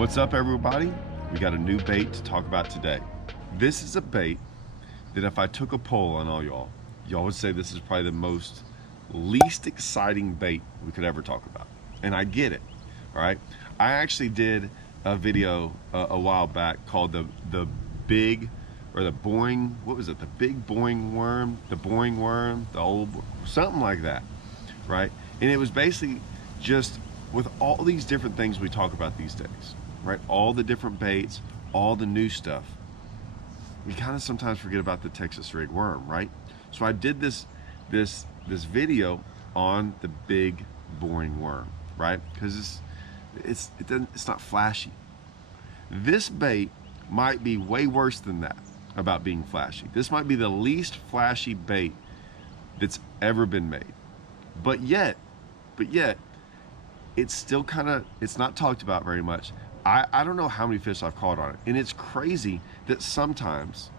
What's up, everybody? We got a new bait to talk about today. This is a bait that if I took a poll on all y'all would say this is probably the most least exciting bait we could ever talk about. And I get it, all right? I actually did a video a while back called the big, or the boring, what was it? The big boring worm, the boring worm, the old, something like that, right? And it was basically just with all these different things we talk about these days, right? All the different baits, all the new stuff. We kind of sometimes forget about the Texas rig worm, right? So I did this video on the big boring worm, right? Because it's not flashy. This bait might be way worse than that about being flashy. This might be the least flashy bait that's ever been made. But yet, it's still kind of, it's not talked about very much. I don't know how many fish I've caught on it. And it's crazy that sometimes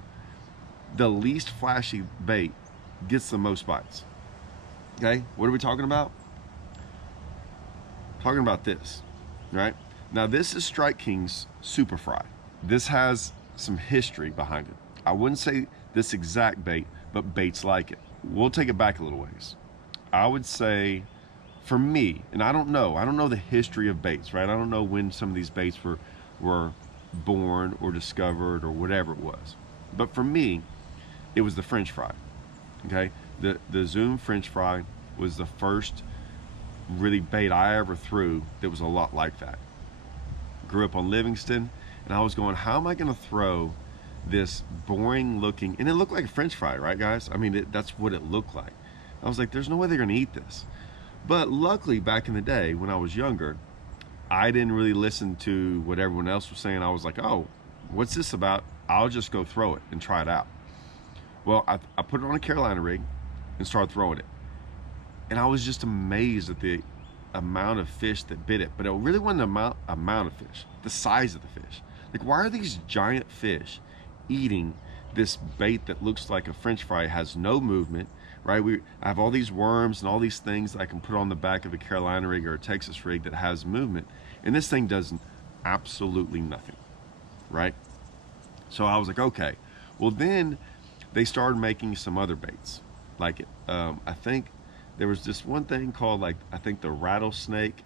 the least flashy bait gets the most bites. Okay, what are we talking about? Talking about this, right? Now this is Strike King's Super Fry. This has some history behind it. I wouldn't say this exact bait, but baits like it. We'll take it back a little ways. I would say, for me, and I don't know the history of baits, right? I don't know when some of these baits were born or discovered or whatever it was. But for me, it was the French fry, okay? The Zoom French fry was the first really bait I ever threw that was a lot like that. Grew up on Livingston, and I was going, how am I gonna throw this boring looking, and it looked like a French fry, right guys? I mean, that's what it looked like. I was like, there's no way they're gonna eat this. But luckily, back in the day when I was younger, I didn't really listen to what everyone else was saying. I was like, oh, what's this about? I'll just go throw it and try it out. Well, I put it on a Carolina rig and started throwing it. And I was just amazed at the amount of fish that bit it. But it really wasn't the amount of fish, the size of the fish. Like, why are these giant fish eating this bait that looks like a French fry, has no movement, right? I have all these worms and all these things that I can put on the back of a Carolina rig or a Texas rig that has movement, and this thing does absolutely nothing, right? So I was like, okay. Well, then they started making some other baits like it. I think there was this one thing called, like, I think the rattlesnake,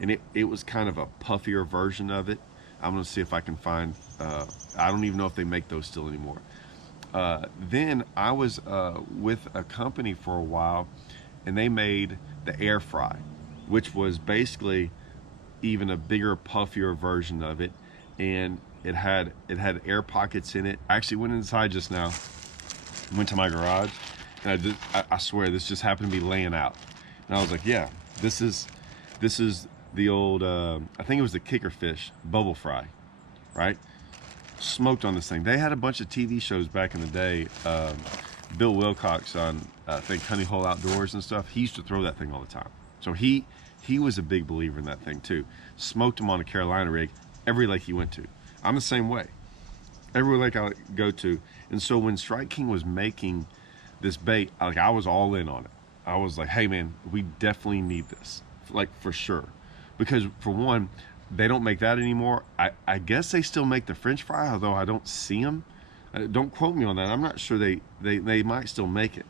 and it was kind of a puffier version of it. I'm gonna see if I can find, I don't even know if they make those still anymore. Then I was with a company for a while, and they made the air fry, which was basically even a bigger, puffier version of it, and it had air pockets in it. I actually went inside just now, went to my garage, and I swear this just happened to be laying out, and I was like, yeah, this is the old, I think it was the Kickerfish bubble fry, right? Smoked on this thing. They had a bunch of TV shows back in the day. Bill Wilcox on, I think, Honey Hole Outdoors and stuff. He used to throw that thing all the time. So he was a big believer in that thing too. Smoked him on a Carolina rig every lake he went to. I'm the same way. Every lake I go to. And so when Strike King was making this bait, I was all in on it. I was like, hey man, we definitely need this, like, for sure. Because for one, they don't make that anymore. I guess they still make the French fry, although I don't see them. Don't quote me on that. I'm not sure they might still make it.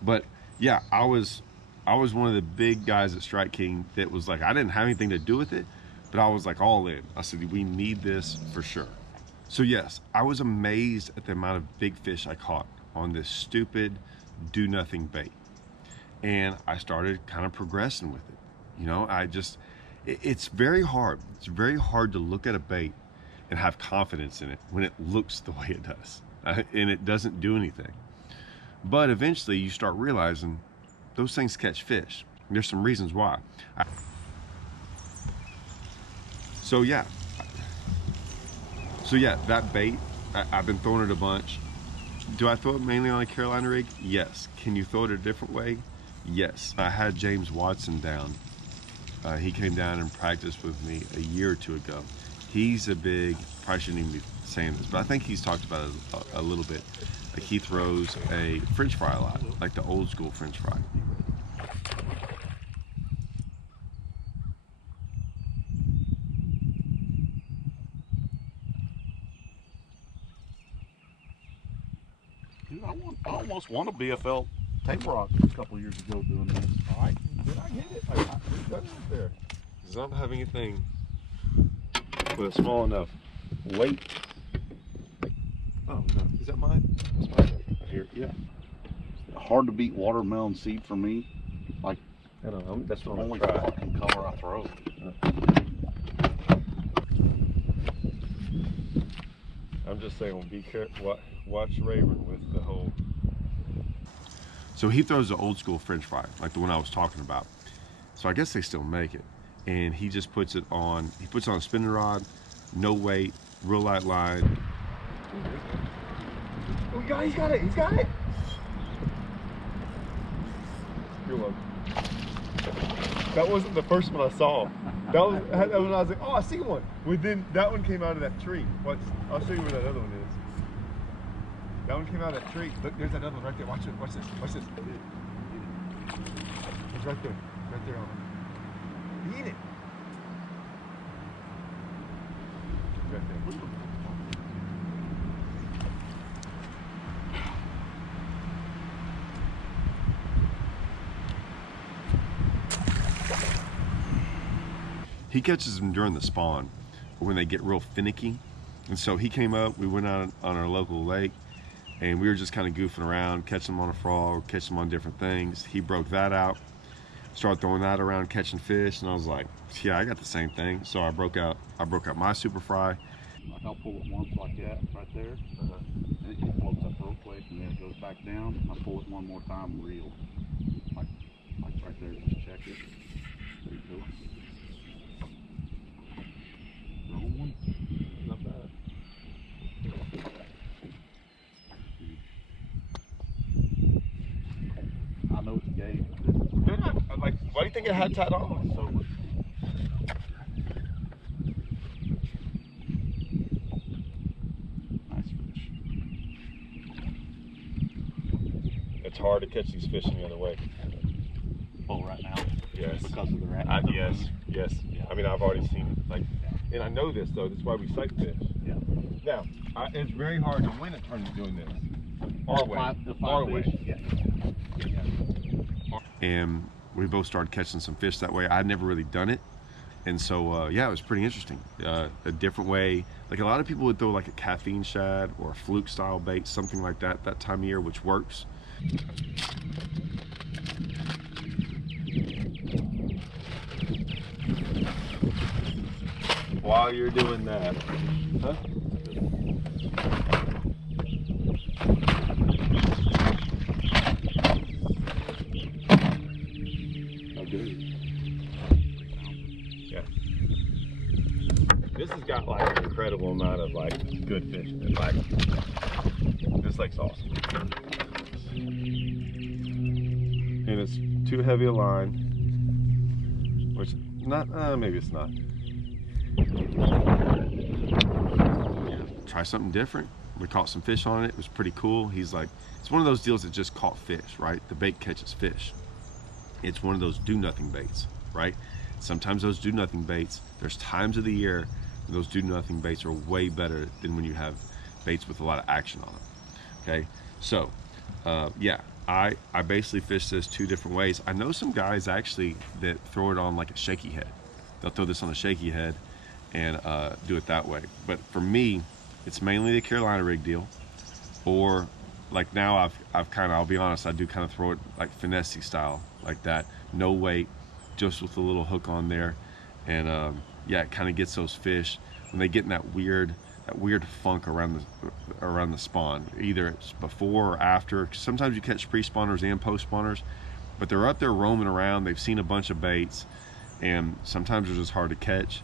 But yeah, I was one of the big guys at Strike King that was like, I didn't have anything to do with it, but I was like all in. I said, we need this for sure. So yes, I was amazed at the amount of big fish I caught on this stupid do nothing bait. And I started kind of progressing with it. You know, it's very hard. It's very hard to look at a bait and have confidence in it when it looks the way it does, and it doesn't do anything. But eventually you start realizing those things catch fish. There's some reasons why. So yeah, that bait, I've been throwing it a bunch. Do I throw it mainly on a Carolina rig? Yes. Can you throw it a different way? Yes. I had James Watson down. He came down and practiced with me a year or two ago. He's a big, probably shouldn't even be saying this, but I think he's talked about it a little bit. Like, he throws a French fry a lot, like the old school French fry. Dude, I almost won a BFL tape rock a couple years ago doing this. All right, did I hit it? We've done it there. Does not have anything with a small enough weight. Oh no, is that mine? That's mine. Right here. Yeah. Hard to beat watermelon seed for me. Like, I don't know. That's the what I'm only gonna try. fucking color I throw. I'm just saying, be careful. Watch Rayburn with the whole. So he throws the old school French fry, like the one I was talking about. So I guess they still make it, and he just puts it on. He puts it on a spinning rod, no weight, real light line. Oh, he's got it. He's got it. You're welcome. That wasn't the first one I saw. That was when I was like, oh, I see one. Well, then that one came out of that tree. I'll show you where that other one is. That one came out of that tree. Look, there's another one right there. Watch it. Watch this. Watch this. It's right there. Right there on it. Eat it. Right there. He catches them during the spawn, when they get real finicky. And so he came up, we went out on our local lake, and we were just kind of goofing around, catching them on a frog, catching them on different things. He broke that out, started throwing that around, catching fish, and I was like, yeah, I got the same thing. So I broke out my super fry. Like, I'll pull it once like that, right there, and it floats up real quick, and then it goes back down. I pull it one more time, reel. Like right there, just check it. There you go. Wrong one. Not bad. I know it's gay. Like, why do you think it had tied on? So nice fish. It's hard to catch these fish any other way. Oh, right now? Yes. Because of the rat. Yes. Yeah. I mean, I've already seen it. Like, Yeah. and I know this though. That's why we sight fish. Yeah. Now, it's very hard to win a tournament doing this. Our way. The Our five way. fish. Yeah. And we both started catching some fish that way. I'd never really done it. And so, yeah, it was pretty interesting. A different way. Like a lot of people would throw like a caffeine shad or a fluke style bait, something like that time of year, which works. While you're doing that, huh? How good? Yeah. This has got like an incredible amount of like good fish in it. Like, this lake's awesome. And it's too heavy a line, which not, maybe it's not. Yeah, try something different. We caught some fish on it. It was pretty cool. He's like, it's one of those deals that just caught fish, right? The bait catches fish. It's one of those do nothing baits, right? Sometimes those do nothing baits, there's times of the year when those do nothing baits are way better than when you have baits with a lot of action on them. Okay, so yeah, I basically fish this two different ways. I know some guys actually that throw it on like a shaky head. They'll throw this on a shaky head and do it that way. But for me, it's mainly the Carolina rig deal, or like now I've kind of, I'll be honest, I do kind of throw it like finesse style, like that, no weight, just with a little hook on there, and yeah, it kind of gets those fish when they get in that weird funk around the spawn. Either it's before or after. Sometimes you catch pre-spawners and post-spawners, but they're up there roaming around. They've seen a bunch of baits, and sometimes they're just hard to catch.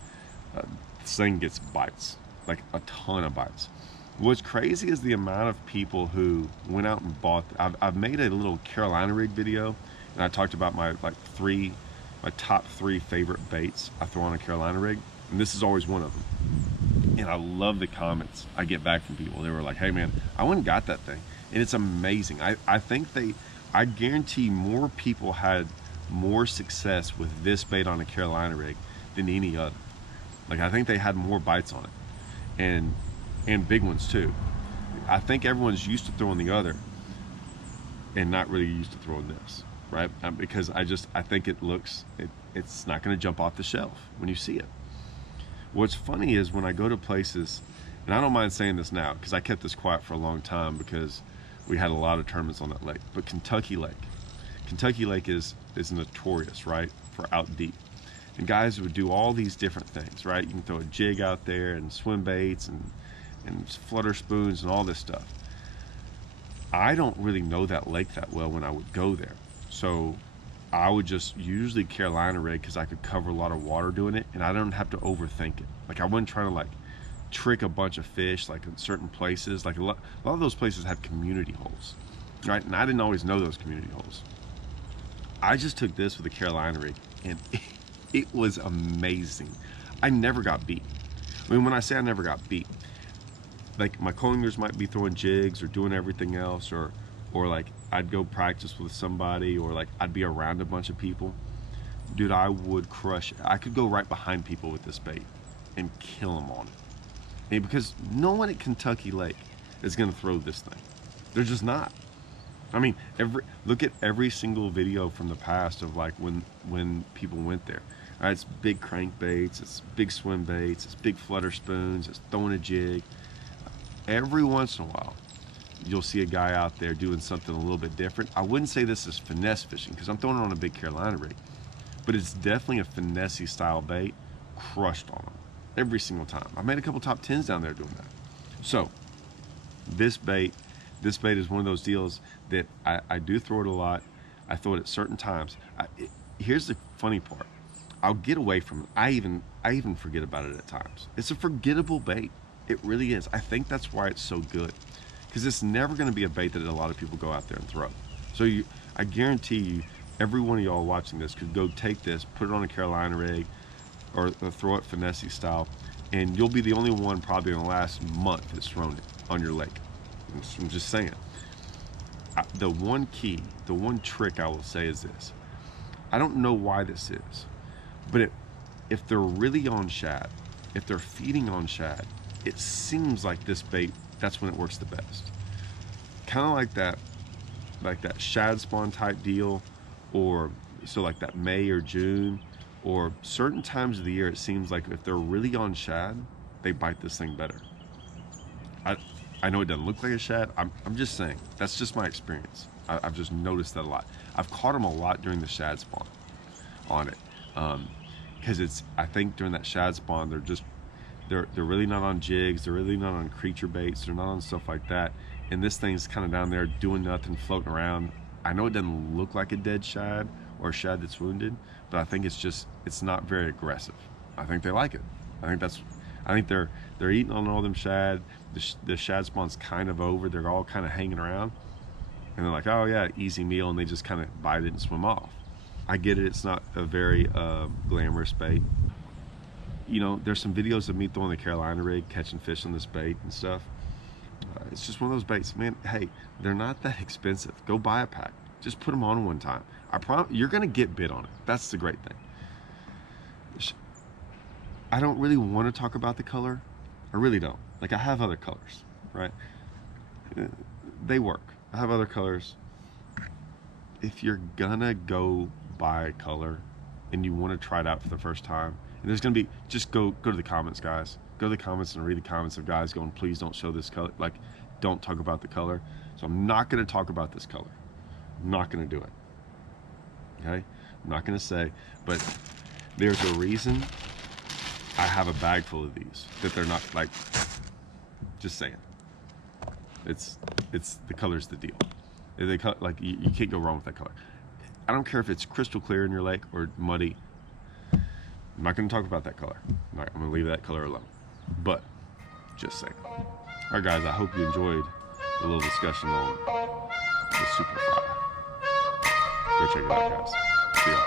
This thing gets bites, like a ton of bites. What's crazy is the amount of people who went out and bought. I've made a little Carolina rig video, and I talked about my top 3 favorite baits I throw on a Carolina rig, and this is always one of them. And I love the comments I get back from people. They were like, hey man, I went and got that thing, and it's amazing. I think I guarantee more people had more success with this bait on a Carolina rig than any other. Like, I think they had more bites on it, and big ones too. I think everyone's used to throwing the other, and not really used to throwing this, right? Because I think it's not going to jump off the shelf when you see it. What's funny is when I go to places, and I don't mind saying this now because I kept this quiet for a long time because we had a lot of tournaments on that lake, but Kentucky Lake is notorious, right, for out deep. And guys would do all these different things, right? You can throw a jig out there and swim baits and flutter spoons and all this stuff. I don't really know that lake that well when I would go there. So I would just usually Carolina rig because I could cover a lot of water doing it and I don't have to overthink it. Like I wasn't trying to like trick a bunch of fish like in certain places. Like a lot of those places have community holes, right? And I didn't always know those community holes. I just took this with a Carolina rig and it was amazing. I never got beat. I mean, when I say I never got beat, like my co-anglers might be throwing jigs or doing everything else, or like I'd go practice with somebody, or like I'd be around a bunch of people. Dude, I would crush it. I could go right behind people with this bait and kill them on it. And because no one at Kentucky Lake is gonna throw this thing. They're just not. I mean, look at every single video from the past of like when people went there. All right, it's big crankbaits, it's big swim baits, it's big flutter spoons, it's throwing a jig. Every once in a while, you'll see a guy out there doing something a little bit different. I wouldn't say this is finesse fishing because I'm throwing it on a big Carolina rig, but it's definitely a finesse style bait, crushed on them every single time. I made a couple top 10s down there doing that. So this bait is one of those deals that I do throw it a lot. I throw it at certain times. Here's the funny part. I'll get away from it. I even forget about it at times. It's a forgettable bait. It really is. I think that's why it's so good, because it's never going to be a bait that a lot of people go out there and throw. So I guarantee you, every one of y'all watching this could go take this, put it on a Carolina rig, or throw it finesse style, and you'll be the only one probably in the last month that's thrown it on your lake. I'm just saying. The one trick I will say is this. I don't know why this is, but if they're really on shad, if they're feeding on shad, it seems like this bait, that's when it works the best. Kind of like that shad spawn type deal, or so like that May or June, or certain times of the year, it seems like if they're really on shad, they bite this thing better. I know it doesn't look like a shad. I'm just saying, that's just my experience. I've just noticed that a lot. I've caught them a lot during the shad spawn on it, because I think during that shad spawn, they're really not on jigs, they're really not on creature baits, they're not on stuff like that, and this thing's kind of down there doing nothing, floating around. I know it doesn't look like a dead shad or a shad that's wounded, but I think it's not very aggressive. I think they like it. I think they're eating on all them shad. The shad spawn's kind of over, they're all kind of hanging around, and they're like, oh yeah, easy meal, and they just kind of bite it and swim off. I get it, it's not a very glamorous bait. You know, there's some videos of me throwing the Carolina rig, catching fish on this bait and stuff. It's just one of those baits, man. Hey, they're not that expensive. Go buy a pack. Just put them on one time. I promise you're gonna get bit on it. That's the great thing. I don't really want to talk about the color. I really don't. Like, I have other colors, right? They work. I have other colors. If you're gonna go buy a color and you want to try it out for the first time, and there's gonna be, just go to the comments, guys. Go to the comments and read the comments of guys going, please don't show this color. Like, don't talk about the color. So I'm not gonna talk about this color. I'm not gonna do it. Okay? I'm not gonna say, but there's a reason I have a bag full of these, that they're not, like, just saying. It's the color's the deal. Like, you can't go wrong with that color. I don't care if it's crystal clear in your lake or muddy. I'm not going to talk about that color. I'm going to leave that color alone. But, just saying. All right, guys, I hope you enjoyed a little discussion on the Super Fry. Go check it out, guys. See y'all.